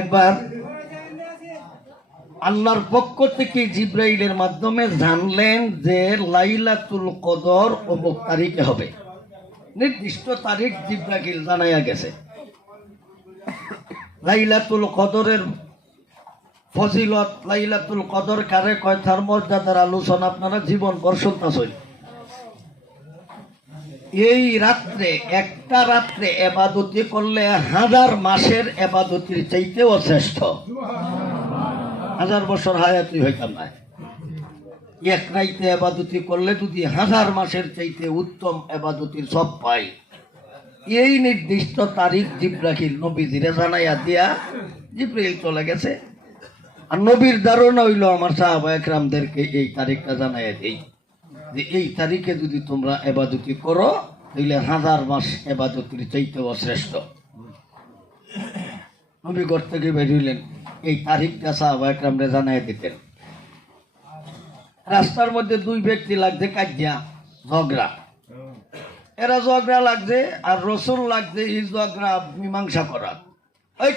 একবার আল্লাহর পক্ষ থেকে জিব্রাইলের মাধ্যমে জানলেন যে লাইলাতুল কদর অমুক তারিখে হবে। নির্দিষ্ট তারিখ জিব্রাইল জানাইয়া গেছে। লাইলাতুল কদরের ফজিলত, লাইলাতুল কদর কারে কয়, তার মর্যাদার আলোচনা আপনারা জীবনভর শুনতেছেন। এই রাত্রে, একটা রাত্রে এবাদতি করলে 1000 মাসের এবাদতির চাইতেও শ্রেষ্ঠ। 1000 বছর হায়াতি হইতাম না। এক রাইতে এবাদতি করলে যদি 1000 মাসের চাইতে উত্তম এবাদতির সব পাই। এই নির্দিষ্ট তারিখ জিব্রাইল নবীজিরে জানাইয়া দিয়া জিব্রাইল চলে গেছে। আর নবীর ধারণা হইল আমার সাহাবা একরামদেরকে এই তারিখটা জানাইয়া দেই যে এই তারিখে যদি তোমরা এবাদতি করো তাহলে 1000 মাস এবাদতির চাইতেও শ্রেষ্ঠ। নবী ঘর থেকে বেরিয়েলেন, এই তারিখটা সাহাবা একরামরে জানাইয়া দিতেন। রাস্তার মধ্যে দুই ব্যক্তি লাগছে কাজিয়া, ঝগড়া। এরা ঝগড়া লাগছে আর রসুল লাগছে এই ঝগড়া মীমাংসা করা। এই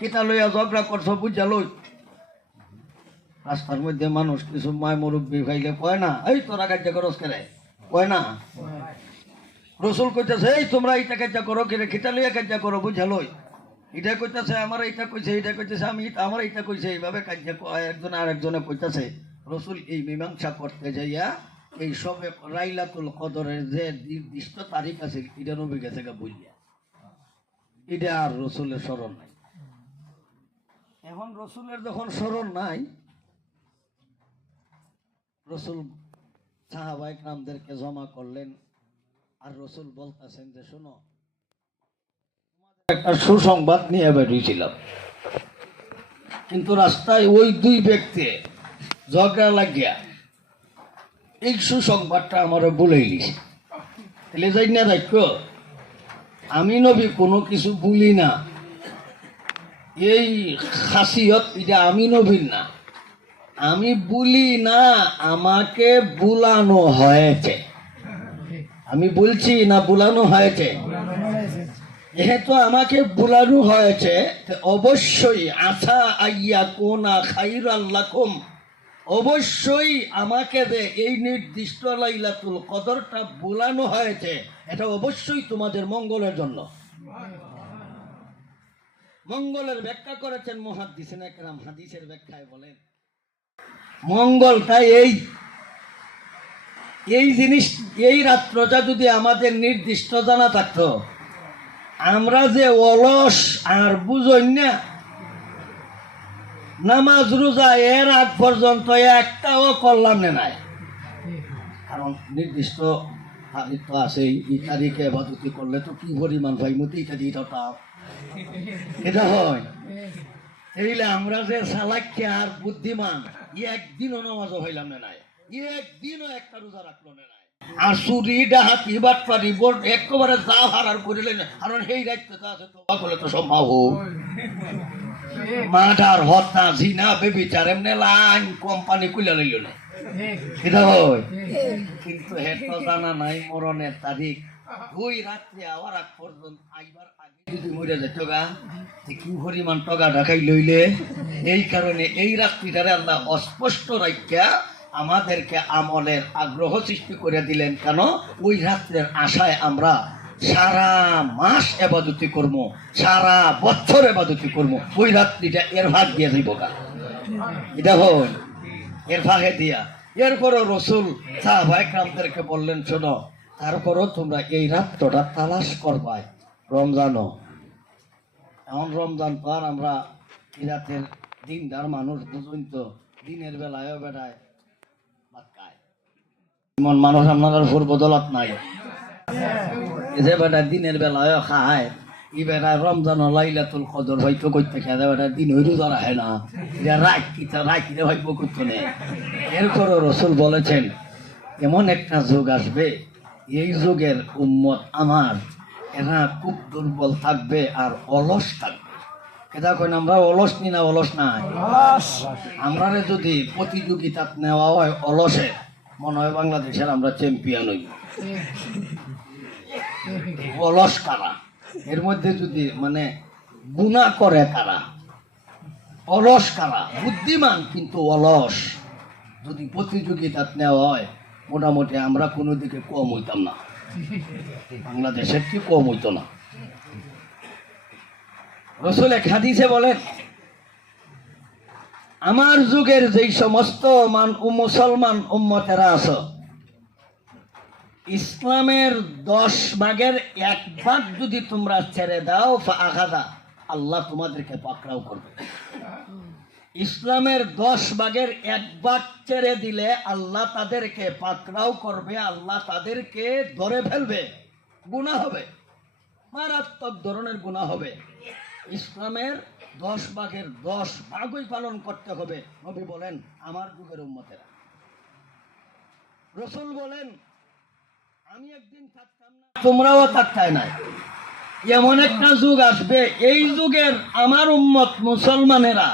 কিতা লইয়া ঝগড়া করছো বুঝা লই। রাস্তার মধ্যে মানুষ কিছু মায় মুরব্বী খাইলে কয় না, এই তোরা কাজিয়া করস কেরে, কয় না। রসুল কইতেছে, এই তোমরা এইটা কাজিয়া করো কেরে, কিতা লইয়া কাজিয়া করো বুঝা লই। এটা কইতেছে আমার এইটা কইছে, এটা কইতেছে আমি আমার এইটা কইছে, এইভাবে কাজিয়া একজনে আরেকজনে কইতেছে। রসুল এই মীমাংসা করতে যাইয়া এই সবে লাইলাতুল কদরের যে নির্দিষ্ট তারিখ আছে এটা নবী গেছে বলিয়া, এটা আর রসুলের স্মরণ নাই। এখন রসুলের যখন স্মরণ নাই, রসুল সাহাবা ইকরামদেরকে জমা করলেন। আর রসুল বলতেছেন যে শোনো, একটা সুসংবাদ নিয়ে বেরিয়েছিলাম, কিন্তু রাস্তায় ওই দুই ব্যক্তি ঝগড়া লাগিয়া এই সুসংবাদটা আমার বলেই দিছে। তাহলে যাই না দেখো, আমি নবী কোনো কিছু বলি না, এই খাসিয়ত এটা আমি নবীর না। আমি বলি না, আমাকে বুলানো হয়েছে। আমি বলছি না বুলানো হয়েছে। যেহেতু আমাকে বুলানো হয়েছে, অবশ্যই আশা আইয়া কোনা খাইরাল লাকুম, অবশ্যই আমাকে যে এই নির্দিষ্ট লাইলাতুল কদরটা বুলানো হয়েছে, এটা অবশ্যই তোমাদের মঙ্গলের জন্য। মঙ্গলের ব্যাখ্যা করেছেন মুহাদ্দিসিন একরাম। হাদিসের ব্যাখ্যায় বলেন, মঙ্গলটা এই জিনিস, এই রাত্রটা যদি আমাদের নির্দিষ্ট জানা থাকতো, আমরা যে অলস আর বুঝই না, নামাজ রোজা এর আগ পর্যন্ত একটাও করলাম না নাই। কারণ নির্দিষ্ট তারিখ তো আছে, এই তারিখে এবাদতি করলে তো কি পরিমাণ ভাই মতি এটা হয়। এইলে আমরা যে চালাক্য আর বুদ্ধিমান, একদিনও নামাজও হইলাম না নাই, একদিনও একটা রোজা রাখলো না নাই। আর চুরি ডাহাতি বাটপারি একেবারে যা হারার করিলে না, কারণ সেই দায়িত্ব আছে তো করলে তো সম্ভব হোক। মার্ডার, হত্যা, জিনা, বেবিচার এমনি লাইন কোম্পানি কুইলা লইল না, এটা হয়। কিন্তু হেতো জানা নাই মরণের তারিখ। ওই রাত্রে আবার আগ পর্যন্ত আইবার আগে যদি মরে যেত গা, কি পরিমাণ টগা ঢাকাই লইলে। এই কারণে এই রাত্রিটারে আল্লাহ অস্পষ্ট রাখিয়া আমাদেরকে আমলের আগ্রহ সৃষ্টি করে দিলেন। কেন? ওই রাত্রের আশায় আমরা সারা মাস এবাদতি করবো, সারা বছর এবাদতি করবো। ওই রাত্রিটা এর ভাগ দিয়ে দিব গা, এটা হয় এর ভাগে দিয়া। এরপরও রসুল সাহাবা ইকরামদেরকে বললেন, শোনো, তারপরও তোমরা এই রাত্রটা তালাশ করবাই রমজানও। এখন রমজান পর আমরা এই রাতের দিনদার মানুষ বুঝুন তো, দিনের বেলায় বেড়ায় ভাত খায়। এমন মানুষ আপনার ফুল বদলত নাই যে বেটা দিনের বেলায় খায়, ই বেটা রমজান লাইলাতুল কদর হয়তো করতে খেয়ে বেটা দিন হইরু ধরা হয় না, রাখিতে হইব করতে নেই। এরপরও রসুল বলেছেন, এমন একটা যুগ আসবে, এই যুগের উম্মত আমার এরা খুব দুর্বল থাকবে আর অলস থাকবে। এটা কই আমরা অলস নি না, অলস নাই। আমরা যদি প্রতিযোগিতা নেওয়া হয় অলসে, মনে হয় বাংলাদেশের আমরা চ্যাম্পিয়ন হইব। অলস কারা এর মধ্যে যদি মানে গুনাহ করে কারা, অলস কারা, বুদ্ধিমান কিন্তু অলস। যদি প্রতিযোগিতা নেওয়া হয় মোটামুটি আমরা কোনো দিকে কম হইতাম না, বাংলাদেশের কি কম হইতো না। রাসূল এক হাদিসে বলেন, আমার যুগের যেই সমস্ত মুসলমান উম্মতেরা আছে, ইসলামের 10 ভাগের 1 ভাগ যদি তোমরা ছেড়ে দাও ফাআখাযা, আল্লাহ তোমাদেরকে পাকড়াও করবে। ইসলামের 10 ভাগের 1 ভাগ ছেড়ে দিলে আল্লাহ তাদেরকে পাকড়াও করবে, আল্লাহ তাদেরকে ধরে ফেলবে, গুনাহ হবে, মারাত্মক ধরনের গুনাহ হবে। ইসলামের 10 ভাগের 10 ভাগই পালন করতে হবে। নবী বলেন আমার যুগের উম্মতেরা। রাসূল বলেন আমি একদিন থাকতাম না, তোমরাও থাকতাই না, এমন একটা যুগ আসবে, এই যুগের আমার উম্মত মুসলমানেরা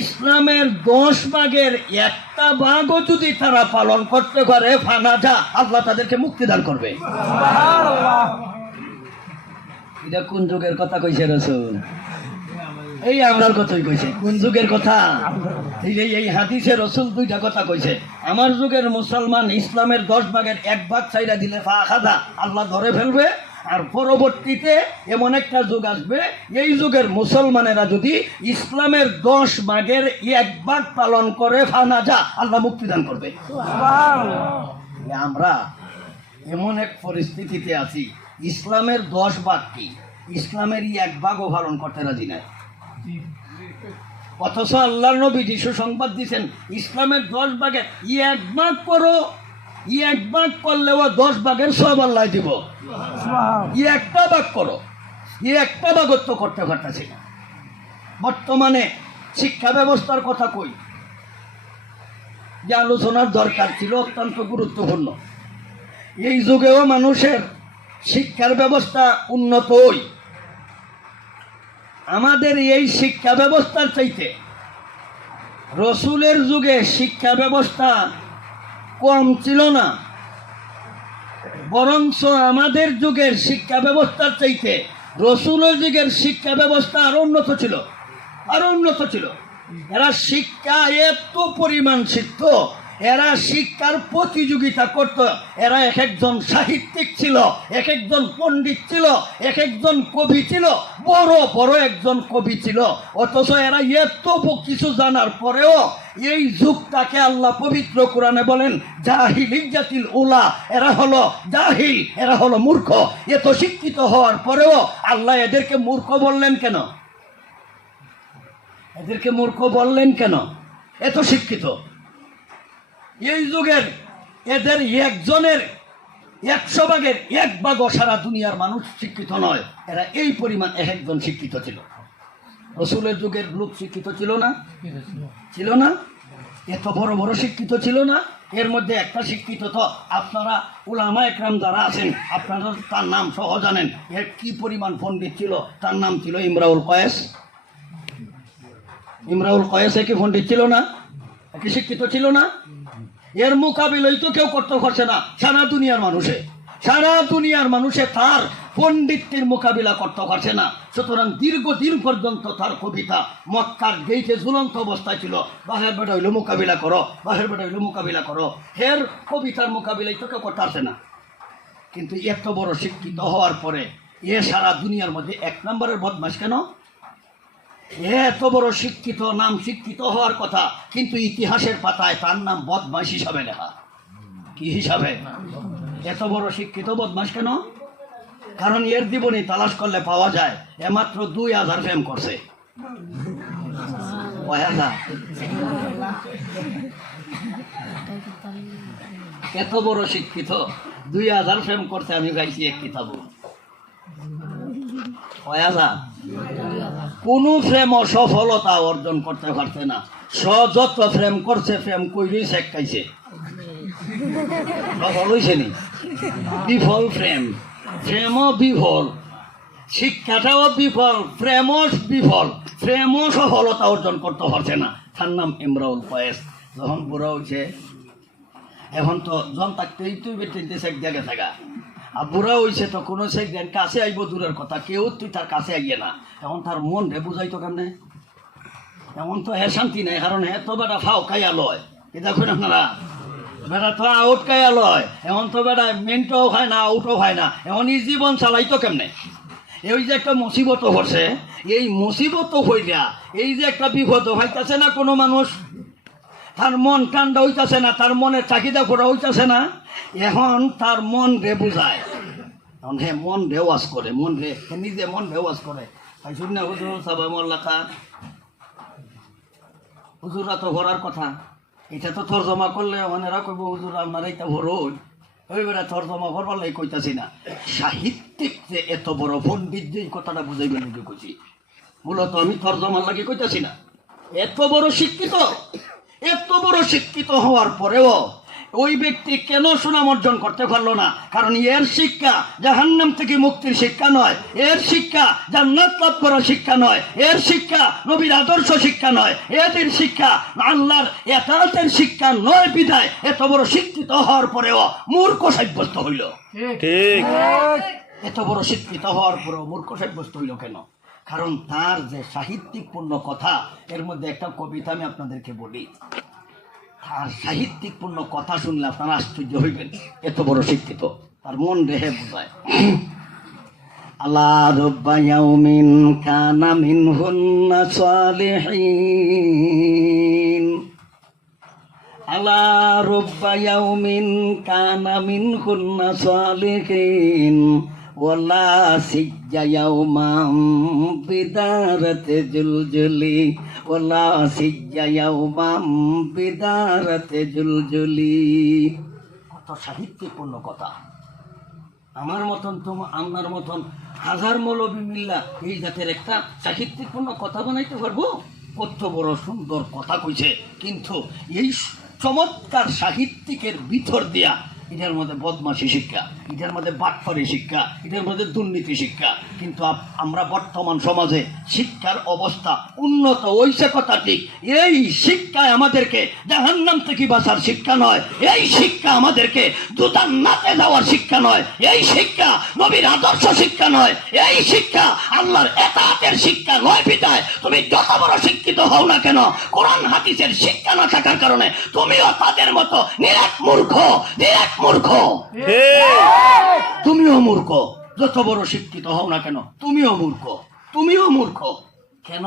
ইসলামের 10 ভাগের 1টা ভাগও যদি তারা পালন করতে পারে ফানাজা, আল্লাহ তাদেরকে মুক্তি দান করবে। এটা কোন যুগের কথা কইছে রাসূল? এই আমরার কথাই কইছে। কোন যুগের কথা? এই হাদিসে রাসূল 2টা কথা কইছে। আমার যুগের মুসলমান ইসলামের 10 ভাগের 1 ভাগ ছাইরা দিলে ফাখাদা, আল্লাহ ধরে ফেলবে। আর পরবর্তীতে এমন একটা যুগ আসবে, এই যুগের মুসলমানেরা যদি ইসলামের 10 ভাগের 1 ভাগ পালন করে ফানাজা, আল্লাহ মুক্তিদান করবে। আমরা এমন এক পরিস্থিতিতে আছি, ইসলামের 10 ভাগ কি, ইসলামের 1 ভাগও পালন করতে রাজি নাই। অথচ আল্লাহর নবী সুসংবাদ দিয়েছেন ইসলামের 10 ভাগের 1 ভাগ করো, 1 ভাগ করলেও 10 ভাগের সব আল্লাহ দিব। 1টা ভাগ করো, 1টা ভাগও তো করতে পারতেছি না। বর্তমানে শিক্ষা ব্যবস্থার কথা কই, যে আলোচনার দরকার ছিল, অত্যন্ত গুরুত্বপূর্ণ। এই যুগেও মানুষের শিক্ষার ব্যবস্থা উন্নত হই, আমাদের এই শিক্ষা ব্যবস্থার চাইতে রাসূলের যুগে শিক্ষা ব্যবস্থা কম ছিল না, বরঞ্চ আমাদের যুগের শিক্ষা ব্যবস্থার চাইতে রাসূলের যুগের শিক্ষা ব্যবস্থা আরো উন্নত ছিল, আরো উন্নত ছিল। এরা শিক্ষা এত পরিমাণ শিখত, এরা শিক্ষার প্রতিযোগিতা করত। এরা এক একজন সাহিত্যিক ছিল, এক একজন পণ্ডিত ছিল, এক একজন কবি ছিল, বড় বড় একজন কবি ছিল। অথচ এরা এত কিছু জানার পরেও এই যুগটাকে আল্লাহ পবিত্র কোরআনে বলেন জাহিলিক জাতিল উলা, এরা হলো জাহিল, এরা হলো মূর্খ। এত শিক্ষিত হওয়ার পরেও আল্লাহ এদেরকে মূর্খ বললেন কেন? এদেরকে মূর্খ বললেন কেন? এত শিক্ষিত। এই যুগের এদের একজনের 100 ভাগের 1 ভাগও সারা দুনিয়ার মানুষ শিক্ষিত নয়। এরা এই পরিমাণ এক একজন শিক্ষিত ছিল। রাসূলের যুগের লোক শিক্ষিত ছিল না? ছিল না? এত বড় বড় শিক্ষিত ছিল না? এর মধ্যে একটা শিক্ষিত তো আপনারা উলামা একরাম যারা আছেন আপনারা তার নাম সহ জানেন। এর কি পরিমাণ পণ্ডিত ছিল, তার নাম ছিল ইমরাউল কয়েস। ইমরাউল কয়েস কি পণ্ডিত ছিল না? কি শিক্ষিত ছিল না? এর মোকাবিলাই তো কেউ করতে পারছে না সারা দুনিয়ার মানুষে। সারা দুনিয়ার মানুষে তার পণ্ডিতের মোকাবিলা করতে পারছে না। সুতরাং দীর্ঘদিন পর্যন্ত তার কবিতা মক্কার গেইটে ঝুলন্ত অবস্থায় ছিল। বাহের বেটা হইলো মোকাবিলা করো, বাহের বেটা হইলো মোকাবিলা করো। এর কবিতার মোকাবিলাই তো কেউ করতে পারছে না। কিন্তু এত বড় শিক্ষিত হওয়ার পরে এ সারা দুনিয়ার মধ্যে 1 নম্বরের বদমাশ কেন? এত বড় শিক্ষিত, নাম শিক্ষিত হওয়ার কথা, কিন্তু ইতিহাসের পাতায় তার নাম বদমাশ হিসাবে লেখা। কি হিসাবে? এত বড় শিক্ষিত বদমাশ কেন? কারণ এর জীবনী তালাশ করলে পাওয়া যায় এ মাত্র 2000 প্রেম করছে। এত বড় শিক্ষিত 2000 প্রেম করছে, আমি গাইছি এক কিতাব। কোন প্রেম সফলতা অর্জন করতে পারছে না। যত প্রেম করছে প্রেম কইলেই শেখ খাইছে, সফল হয়েছে নি? বিফল প্রেম, প্রেমও বিফল, শিক্ষাটাও বিফল, প্রেমও বিফল, প্রেমও সফলতা অর্জন করতে পারছে না। তার নাম ইমরাউল কয়েস। যখন বুড়া হয়েছে, এখন তো জন থাকতেই তুই বেটিনতে শেখ জায়গা থাকা। আর বুড়া হইছে তো কোনো সেই কাছে আইব দূরের কথা, কেউ তুই তার কাছে আইয়ে না। এখন তার মন রে বুঝাইতো কেমনে? এমন তো হে শান্তি নাই, কারণ হে তো বেটা ফাও খাইয়া লয়। এ দেখুন আপনারা, বেটা তো আউট খাইয়া লয়। এখন তো বেটা মেনটাও খায় না, আউটও খায় না। এখন এই জীবন চালাইতো কেমনে? এই যে একটা মুসিবত হচ্ছে, এই মুসিবত হইয়া এই যে একটা বিপদ হইতাছে না, কোনো মানুষ তার মন ঠান্ডা হইতাছে না, তার মনের চাহিদা করা হইতাছে না। এখন তার মন রে বুঝায়, এখন হে মন রে ওয়াজ করে, মন রে নিজে মন রে ওয়াজ করে। তাই শুন না হুজুর সাহেব মোল্লাকা হুজুরা তো ভরার কথা, এটা তো তর্জমা করলে ওনারা কইব হুজুর আপনারা এটা ভরুন। ওই বেড়া তর্জমা করবার লাগে কইতাছি না, সাহিত্যিক যে এত বড় পণ্ডিত যে কথাটা বুঝাইবেন বুঝে কইছি। মূলত আমি তর্জমার লাগে কইতাছি না। এত বড় শিক্ষিত হওয়ার পরেও ওই ব্যক্তি কেন সুনাম অর্জন করতে পারলো না? কারণ এর শিক্ষা জাহান্নাম থেকে মুক্তির শিক্ষা নয়, এর শিক্ষা জান্নাত লাভ করার শিক্ষা নয়, এর শিক্ষা নবীর আদর্শ শিক্ষা নয়, এদের শিক্ষা আল্লাহর ইতাআতের শিক্ষা নয়। বিধায় এত বড় শিক্ষিত হওয়ার পরেও মূর্খ সাব্যস্ত হইল। ঠিক, এত বড় শিক্ষিত হওয়ার পরেও মূর্খ সাব্যস্ত হইল কেন? কারণ তার যে সাহিত্যিকপূর্ণ কথা, এর মধ্যে একটা কবিতা আমি আপনাদেরকে বলি। তার সাহিত্যিকপূর্ণ কথা শুনলে আপনারা আশ্চর্য হইবেন, এত বড় শিক্ষিত, তার মন রেহে বোঝায়। আলা রব্বা ইয়াউমিন কানা মিনহুন্না সালিহিন, আলা রব্বা ইয়াউমিন কানা মিনহুন্না সালিহিন, ওয়ালা সিজ্জা ইয়াউমান বিদারাতে জুলজুলি, ওয়ালা সিজ্জা ইয়াউমান বিদারাতে জুলজুলি। কত সাহিত্যপূর্ণ কথা! আমার মতন আপনার মতন হাজার মৌলবী মিল্লা এই জাতের একটা সাহিত্যপূর্ণ কথা বানাইতে পারবো? কত বড় সুন্দর কথা কইছে, কিন্তু এই চমৎকার সাহিত্যিকের ভিতর দিয়া এটার মধ্যে বদমাশি শিক্ষা, এটার মধ্যে বাটপারি শিক্ষা, এটার মধ্যে দুর্নীতি শিক্ষা। কিন্তু আমরা বর্তমান সমাজে শিক্ষার অবস্থা উন্নত হইছে কথা ঠিক, এই শিক্ষায় আমাদেরকে জাহান্নাম থেকে বাঁচার শিক্ষা নয়, এই শিক্ষা আমাদেরকে জান্নাতে যাওয়ার শিক্ষা নয়, এই শিক্ষা নবীর আদর্শ শিক্ষা নয়, এই শিক্ষা আল্লাহর ইতাআতের শিক্ষা নয়। বিধায় তুমি যত বড় শিক্ষিত হও না কেন, কোরআন হাদিসের শিক্ষা না থাকার কারণে তুমিও তাদের মতো নিরাট মূর্খ, তুমিও মূর্খ। যত বড় শিক্ষিত হও না কেন তুমিও মূর্খ। কেন?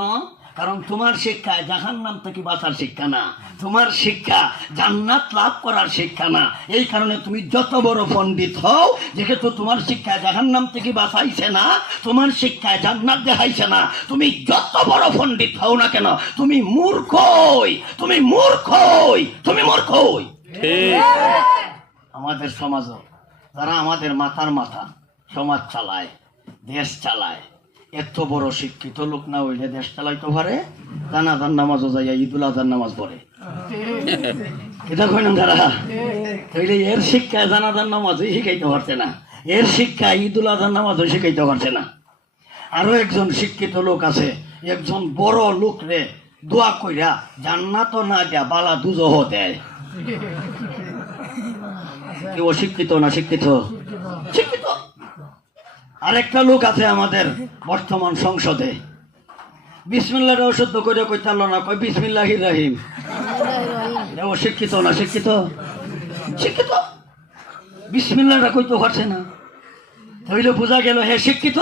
কারণ তোমার শিক্ষা জাহান্নাম থেকে বাঁচার শিক্ষা না, তোমার শিক্ষা জান্নাত লাভ করার শিক্ষা না। এই কারণে তুমি যত বড় পণ্ডিত হও, যেহেতু তোমার শিক্ষা জাহান্নাম থেকে বাঁচাইছে না, তোমার শিক্ষায় জান্নাত দেখাইছে না, তুমি যত বড় পণ্ডিত হও না কেন তুমি মূর্খই। আমাদের সমাজ, যারা আমাদের মাথার মাথা সমাজ চালায়, দেশ চালায়, এত বড় শিক্ষিত লোক না হইলে দেশ চালাইতে পারে? জানাজার নামাজও যাইয়া ঈদুল আজহার নামাজ পড়ে, এটা কই না তারা? তাইলে এর শিক্ষায় জানাজার নামাজও শিখাইতে পারছে না, এর শিক্ষা ঈদুল আজহার নামাজও শিখাইতে পারছে না। আরো একজন শিক্ষিত লোক আছে, একজন বড় লোক রে দোয়া কইরা জান্নাতও না দেয়া বালা দুজহ দেয়। কেউ শিক্ষিত না শিক্ষিত? আরেকটা লোক আছে আমাদের বর্তমান সংসদে, বিসমিল্লাহ অশুদ্ধ করে কইতাল না, কই বিসমিল্লাহির রহিম। ও শিক্ষিত না শিক্ষিত? বিসমিল্লাহটা কইতে পারছে না, তাহলে বোঝা গেল হে শিক্ষিত।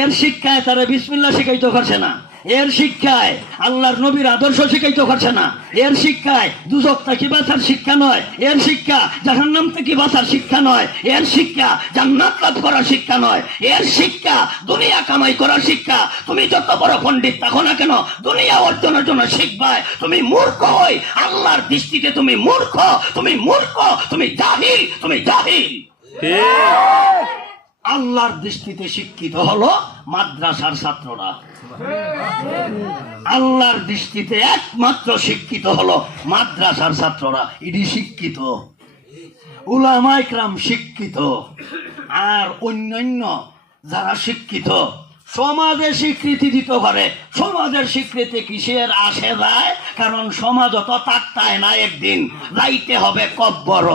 এর শিক্ষায় তারা বিসমিল্লাহ শিখাইতে পারছে না, এর শিক্ষায় আল্লাহর নবীর আদর্শ শিখাইতে পারছে না, এর শিক্ষায় দুজক থেকে বাঁচার শিক্ষা নয়, এর শিক্ষা জাহান্নাম থেকে বাঁচার শিক্ষা নয়, এর শিক্ষা জান্নাত লাভ করার শিক্ষা নয়, এর শিক্ষা দুনিয়া কামাই করার শিক্ষা। তুমি যত বড় পণ্ডিত থাকো না কেন, দুনিয়া অর্জনের জন্য শিখবায় তুমি মূর্খ হই। আল্লাহর দৃষ্টিতে তুমি মূর্খ, তুমি জাহিল। আল্লাহর দৃষ্টিতে শিক্ষিত হলো মাদ্রাসার ছাত্ররা, আল্লাহর দৃষ্টিতে একমাত্র শিক্ষিত হলো মাদ্রাসার ছাত্ররা। এটি শিক্ষিত, উলামায়ে কেরাম শিক্ষিত, আর অন্যান্য যারা শিক্ষিত সমাজে স্বীকৃতি দিতে পারে। সমাজের স্বীকৃতি কিসের আসে যায়? কারণ সমাজ অত তাকায় না, একদিন যাইতে হবে কব্বর।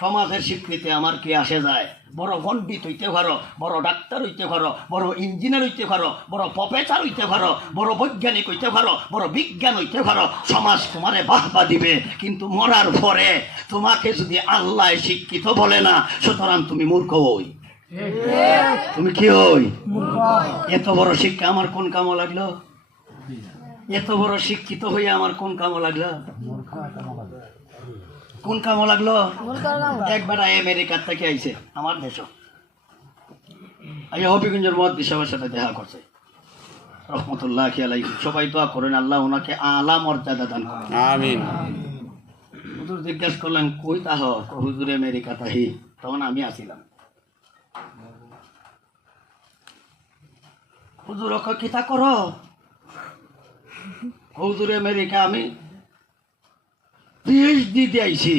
সমাজের স্বীকৃতি আমার কি আসে যায়? বড় পণ্ডিত হইতে পারো, বড় ডাক্তার হইতে পারো, বড় ইঞ্জিনিয়ার হইতে পারো, বড় প্রফেসর হইতে পারো, বড় বৈজ্ঞানিক হইতে পারো, বড় বিজ্ঞান হইতে পারো, সমাজ তোমারে বাহবা দিবে। কিন্তু মরার পরে তোমাকে যদি আল্লাহ শিক্ষিত বলে না, সুতরাং তুমি মূর্খ হই। তুমি কি হই? এত বড় শিক্ষা আমার কোন কামো লাগলো? এত বড় শিক্ষিত হয়ে আমার কোন কামো লাগলো? কোন কামো লাগলো? একবার আমেরিকার থেকে আইছে আমার দেশ, হবিগঞ্জের মহাদ্দিস সাহেবের সাথে দেখা করছে রহমতুল্লাহ আলাইহি। সবাই দোয়া করেন আল্লাহ ওনাকে আলা মর্যাদা দান করেন, আমিন। হুজুর জিজ্ঞেস করলেন কই তাহ? হুজুর আমেরিকা তাহি। তখন আমি আসিলাম। হুজুর কিতা করো? হুজুর আমেরিকা আমি পিএইচডি দিয়ে আইছি।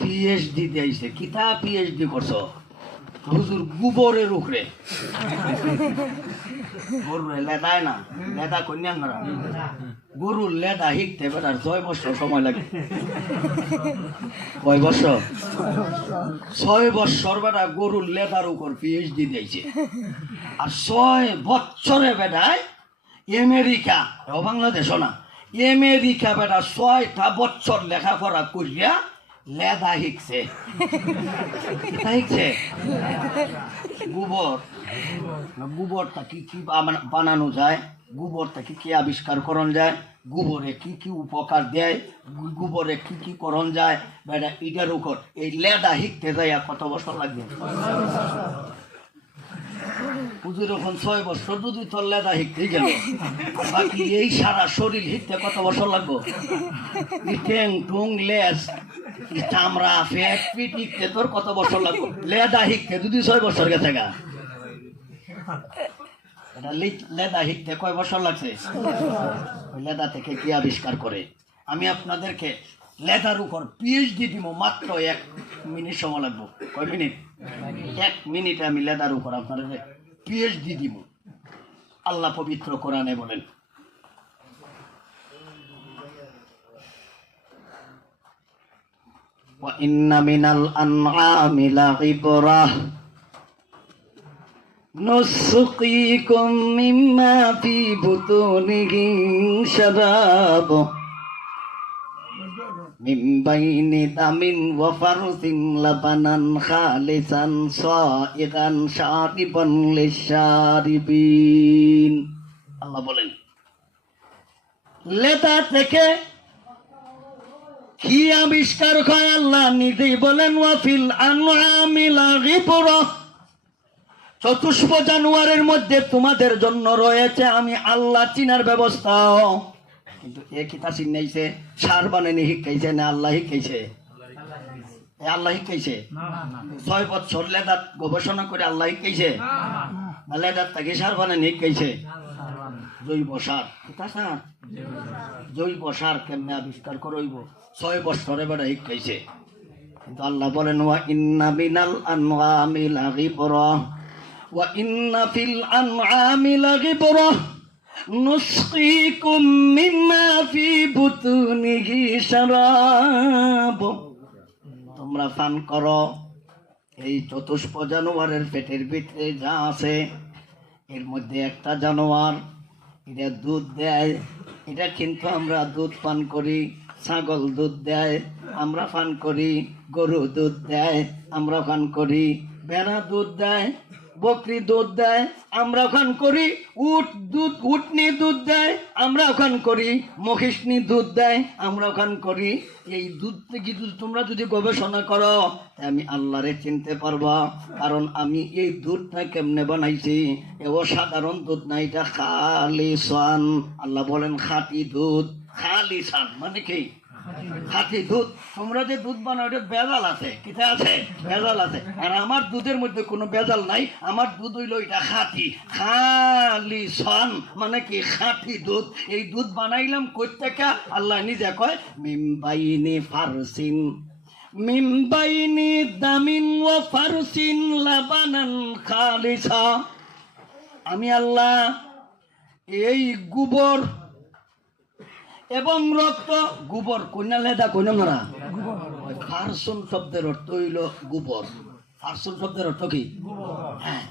পিএইচডি দিয়ে আইছে। কিতা পিএইচডি করছো? হুজুর গোবরের উপরে। গরুর লেদায় না, লেদা কন্যা না, গরুর লেদা শিখতে বেটার 6 বছর সময় লাগে। কয় বছর? 6 বছর বেটা গরুর লেদার উপর পিএইচডি দিয়েছে। আর 6 বছরে বেটায় আমেরিকা, বাংলাদেশও না, আমেরিকা বেটা 6টা বছর লেখাপড়া করিয়া লেদা শিখছে। শিখছে গোবর। গোবরটা কি কি বানানো যায়, গোবরটা কি কি আবিষ্কার করন যায়, গোবরে কি কি উপকার দেয়, গোবরে কি কি করন যায়, বেটা এটার উপর এই লেদা শিখতে যায় কত বছর লাগবে? হুজুর এখন 6 বছর যদি তোর লেদা শিখতে গেল, বাকি এই সারা শরীর শিখতে কত বছর লাগবো? ঠ্যাং টুং লেজ চামড়া ফেট পিট শিখতে তোর কত বছর লাগবো? লেদা শিখতে যদি 6 বছর গেছে গা। লেদা শিখতে কয় বছর লাগছে? লেদা থেকে কি আবিষ্কার করে? আমি আপনাদেরকে লেদার উপর পিএইচডি দিব, মাত্র 1 মিনিট সময় লাগবো। কয় মিনিট? 1 মিনিটে আমি লেদার উপর আপনাদের পিএইচডি দিব। আল্লাহ পবিত্র কোরআনে বলেন, ওয়া ইন্না মিনাল আনআমি লাইবরাহ নুসকিকুম মিম্মা ফি বুতুনিহি শারাব মিন বাইনি দামিন ওয়া ফারসিন লাবানান খালিসান সাইগান শারিবান লিশারিবিন। আল্লাহ বলেন লেদা থেকে কি আবিষ্কার হয়? আল্লাহ নিজেই বলেন ওয়া ফিল আনআমি লাইবরাহ, চতুষ্প জানোয়ারের মধ্যে তোমাদের জন্য রয়েছে আমি আল্লাহ চিনার ব্যবস্থা। কিন্তু এ কিতা চিনাইছে? সার বানানি শিখাইছে না আল্লাহ শিখাইছে? আল্লাহ শিখাইছে? 6 বছর লেদাত গবেষণা করে আল্লাহ শিখাইছে না লেদাত তাকে সার বানানি শিখাইছে? জৈব সার। কিতা সার? জৈব সার কেমনে আবিষ্কার করইব? 6 বছরে বেড়া শিখাইছে। কিন্তু আল্লাহ বলেন ওয়া ইন্না মিনাল আনআমি লাইবরাহ ওয়া ইন্না ফিল আনআমি লাইবরাহ নুসকিকুম মিম্মা ফি বুতুনিহি শারাব। তোমরা পান করো এই চতুষ্প জানোয়ারের পেটের ভিতরে যা আছে, এর মধ্যে একটা জানোয়ার এটা দুধ দেয়, এটা কিন্তু আমরা দুধ পান করি। ছাগল দুধ দেয়, আমরা পান করি। গরু দুধ দেয়, আমরা পান করি। ভেড়া দুধ দেয়, বকরি দুধ দেয়, আমরা ওখান করি। উটনি দুধ দেয়, আমরা ওখান করি। মহিষনি দুধ দেয়, আমরা ওখান করি। এই দুধ থেকে তোমরা যদি গবেষণা করো আমি আল্লাহরে চিনতে পারবা, কারণ আমি এই দুধটা কেমনে বানাইছি। এও সাধারণ দুধ না, এটা খালিসান। আল্লাহ বলেন খাঁটি দুধ। খালিসান মানে কি? খাঁটি দুধ। তোমরা যে দুধ বানাও এটা বেজাল আছে। কিতা আছে? বেজাল আছে। আর আমার দুধের মধ্যে কোনো বেজাল নাই। আমার দুধ হইলো এটা খাঁটি। খালিসান মানে কি? খাঁটি দুধ। এই দুধ বানাইলাম কই থেকে? আল্লাহ নিজে কয় মিম্বাইনি ফারসিন মিম্বাইনি দামিন ওয়া ফারসিন লাবানান খালিসা। আমি আল্লাহ এই গোবর এবং রক্ত, গোবর কন্যা লেদা কইনা না, ওই ফারসুন শব্দের অর্থ হইল গোবর। ফারসুন শব্দের অর্থ কি? হ্যাঁ,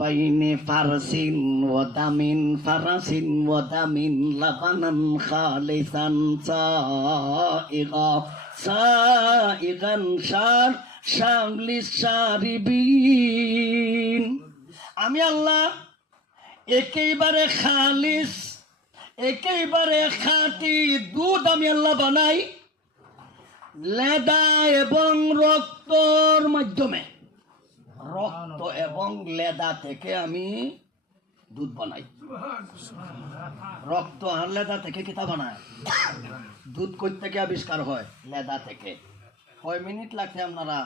বাইনে ফারসিন ওয়াদামিন ফারাসিন ওয়াদামিন লাবানান খালিসান সাইগা সাইগান শার শামলিস শারিবিন। আমি আল্লাহ একেবারে খালিস, একেবারে খাঁটি দুধ আমি আল্লাহ বানাই লেদা এবং রক্তর মাধ্যমে। রক্ত এবং লেদা থেকে আমি দুধ বানাই। রক্ত আর লেদা থেকে কিতা বানায়? দুধ কই থেকে আবিষ্কার হয়? লেদা থেকে। কয় মিনিট লাগছে আপনারা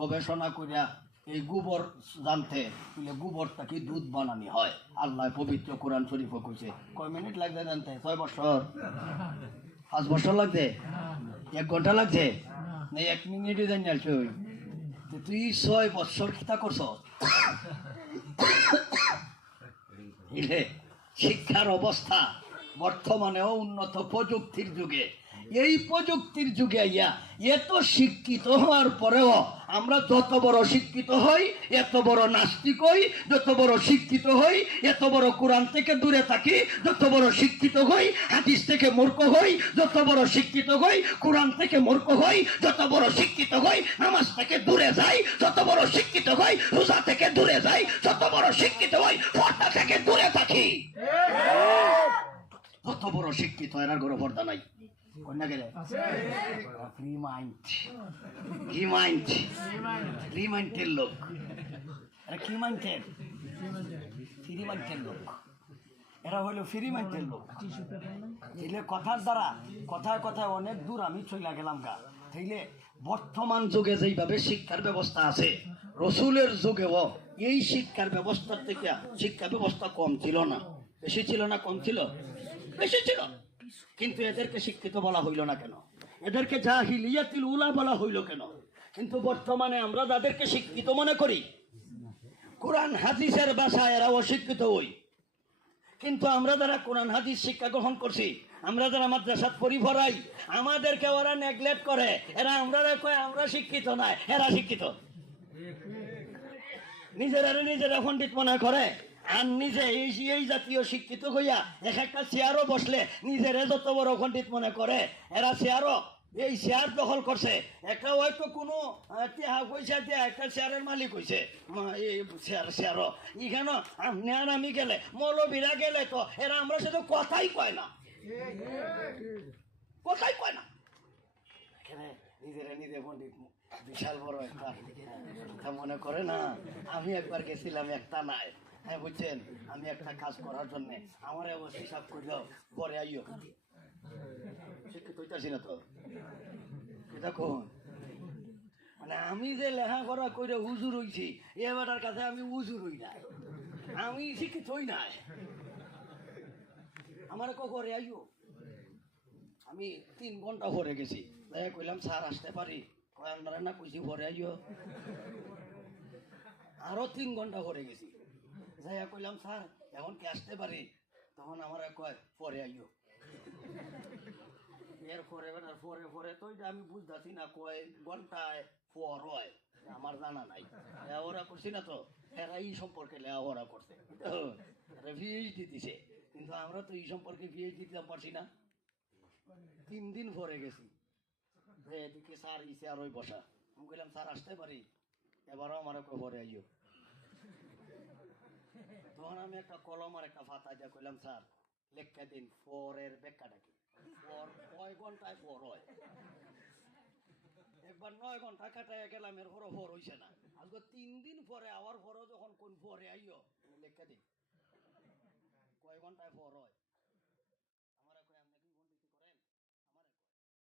গবেষণা করিয়া এই গোবর জানতে? গোবর থেকে দুধ বানানি হয়। আল্লাহ পবিত্র কোরআন শরীফ কইছে। কয় মিনিট লাগছে জানতে? 6 বছর, 5 বছর লাগছে? 1 ঘন্টা লাগছে? না 1 মিনিটে জানি আসছে? তুই 6 বছর কিতা করছ? শিক্ষার অবস্থা বর্তমানেও উন্নত প্রযুক্তির যুগে, এই প্রযুক্তির যুগে আইয়া এত শিক্ষিত হওয়ার পরেও আমরা যত বড় শিক্ষিত হই, এত বড় নাস্তিক হই, যত বড় শিক্ষিত হই, এত বড় কোরআন থেকে দূরে থাকি, যত বড় শিক্ষিত হই, হাদিস থেকে মূর্খ হই, যত বড় শিক্ষিত হই, কোরআন থেকে মূর্খ হই, যত বড় শিক্ষিত হই, নামাজ থেকে দূরে যাই, যত বড় শিক্ষিত হই, রোজা থেকে দূরে যাই, যত বড় শিক্ষিত হই, পর্দা থেকে দূরে থাকি। যত বড় শিক্ষিত এর ঘরে পর্দা নাই। কন্যা গেলে free mind, free mind, free মাইন্ডের লোক। এরা কি মাইন্ডের? ফ্রি মাইন্ডের লোক। এরা হইল ফ্রি মাইন্ডের লোক। তাইলে কথার দ্বারা কথায় কথায় অনেক দূর আমি চলে গেলাম গা। তাইলে বর্তমান যুগে যেইভাবে শিক্ষার ব্যবস্থা আছে, রসুলের যুগেও এই শিক্ষার ব্যবস্থার থেকে শিক্ষা ব্যবস্থা কম ছিল না। বেশি ছিল না কম ছিল? বেশি ছিল। কিন্তু এদেরকে শিক্ষিত বলা হইল না কেন? এদেরকে জাহিলিয়াতুল উলা বলা হইল কেন? কিন্তু বর্তমানে আমরা যাদেরকে শিক্ষিত মনে করি, কোরআন হাদিসের ভাষায় এরা অশিক্ষিত হই। কিন্তু আমরা যারা কোরআন হাদিস শিক্ষা গ্রহণ করছি, আমরা যারা মাদ্রাসাত পড়ি পড়াই, আমাদেরকে ওরা নেগলেক্ট করে। এরা আমরা কয় আমরা শিক্ষিত নয়, এরা শিক্ষিত। নিজেরা পণ্ডিত মনে করে, আর নিজে এই জাতীয় শিক্ষিত হইয়া একটা চেয়ারও বসলে নিজেরা যত বড় পণ্ডিত মনে করে। এরা চেয়ারও এই চেয়ার দখল করছে। একটা হয়তো কোনো পয়সা দিয়ে একটা চেয়ারের মালিক হয়েছে, এই চেয়ারও এখানে আপনি আর আমি গেলে, মৌলবীরা গেলে তো এরা আমরা সাথে কথাই কয় না, কথাই কয় না। নিজে পণ্ডিত বিশাল বড় একটা মনে করে না। আমি একবার গেছিলাম একটা নাই, হ্যাঁ বুঝছেন, আমি একটা কাজ করার জন্য আমার অবশ্যই হিসাব করলেও পরে আইও। শিক্ষিত হইতাছি না তো দেখুন, মানে আমি যে লেখাপড়া করে হুজুর হইছি, এবারের কাছে আমি হুজুর হই নাই, আমি শিক্ষিত হই নাই। আমার করে আইও। আমি 3 ঘন্টা পরে গেছি, কইলাম স্যার আসতে পারি? কয়েকবার না কইছি পরে আইও। আরো 3 ঘন্টা পরে গেছি, যাইয়া কইলাম স্যার এখন কি আসতে পারি? তখন আমার কয় পরে আইও। এর পরে পরে পরে তো আমি বুঝতেছি না কয় ঘন্টায় পর হয়, আমার জানা নাই। লেখাপড়া করছি না তো, এরা এই সম্পর্কে লেখাপড়া করছে, পিএইচডি দিছে। কিন্তু আমরা তো এই সম্পর্কে পিএইচডি দিতে পারছি না। 3 দিন পরে গেছি, এদিকে স্যার ইসে আর ওই বসা। আমি কইলাম স্যার আসতে পারি? এবারও আমার পরে আইও। তখন আমি একটা কলম আর একটা ফাতা দিয়ে কইলাম স্যার লেখা দিন ফরের ব্যাখ্যাটা কি? ফর কয় ঘন্টায় ফর হয়? একবার 9 ঘন্টা কাটায় গেলাম, এর পরও ফর হইছে না। আজকে 3 দিন পরে আবার পরও যখন কোন পরে আইও লেখা দিন কয় ঘন্টায় ফর হয়।